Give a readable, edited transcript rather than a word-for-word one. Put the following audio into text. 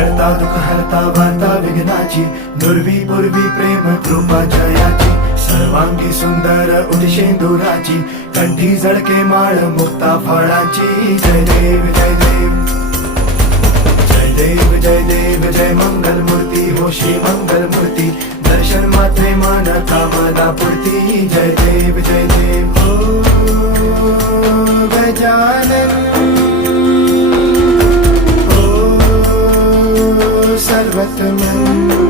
करता दुःख हरता वार्ता विघ्नाची, नुरवी पूर्वी प्रेम कृपा जयाची, सर्वांगी सुंदर उदिशेंदुराची, कंठी झळके माळ मुक्ता फळाची. जय देव जय देव जय देव जय देव जय मंगल मूर्ती हो श्री मंगल मूर्ती, दर्शन मात्रे मन कामना पूर्ती. जय देव जय देव ओ गजानन ओ सर्वतमन.